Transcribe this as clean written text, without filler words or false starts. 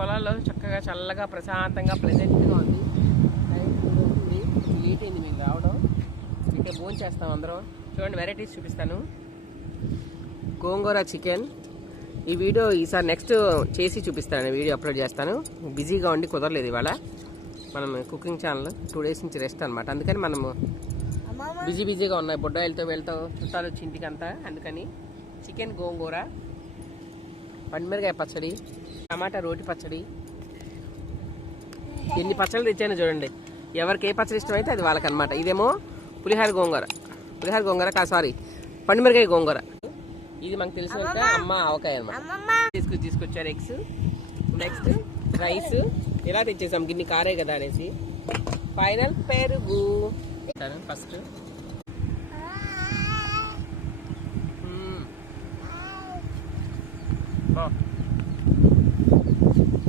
పొలాల్లో చక్కగా చల్లగా ప్రశాంతంగా ప్లెజెంట్గా ఉంది. లేట్ అయింది మేము రావడం. ఇక్కడ భోజనం చేస్తాం అందరం. చూడండి వెరైటీస్ చూపిస్తాను. గోంగూర చికెన్. ఈ వీడియో ఈసారి నెక్స్ట్ చేసి చూపిస్తాను, వీడియో అప్లోడ్ చేస్తాను. బిజీగా ఉండి కుదరలేదు ఇవాళ. మనం కుకింగ్ ఛానల్ 2 days నుంచి రెస్ట్ అనమాట. అందుకని మనము బిజీగా ఉన్నాయి. బొడ్డాయిలతో వెళ్తాం, చుట్టాలు వచ్చి ఇంటికి అంతా. అందుకని చికెన్, గోంగూర, పండుమిరకాయ పచ్చడి, టమాటా రోటి పచ్చడి. ఎన్ని పచ్చళ్ళు తెచ్చానో చూడండి. ఎవరికి ఏ పచ్చడి ఇష్టమైతే అది వాళ్ళకనమాట. ఇదేమో పులిహార గోంగూర సారీ పండుమిరకాయ గోంగూర. ఇది మనకు తెలిసినంత అమ్మ ఆవకాయ అనమాట. తీసుకొచ్చారు ఎగ్స్. నెక్స్ట్ రైస్ ఇలా తెచ్చేసాం, గిన్ని కారే కదా అనేసి. ఫైనల్ పెరుగు. ఫస్ట్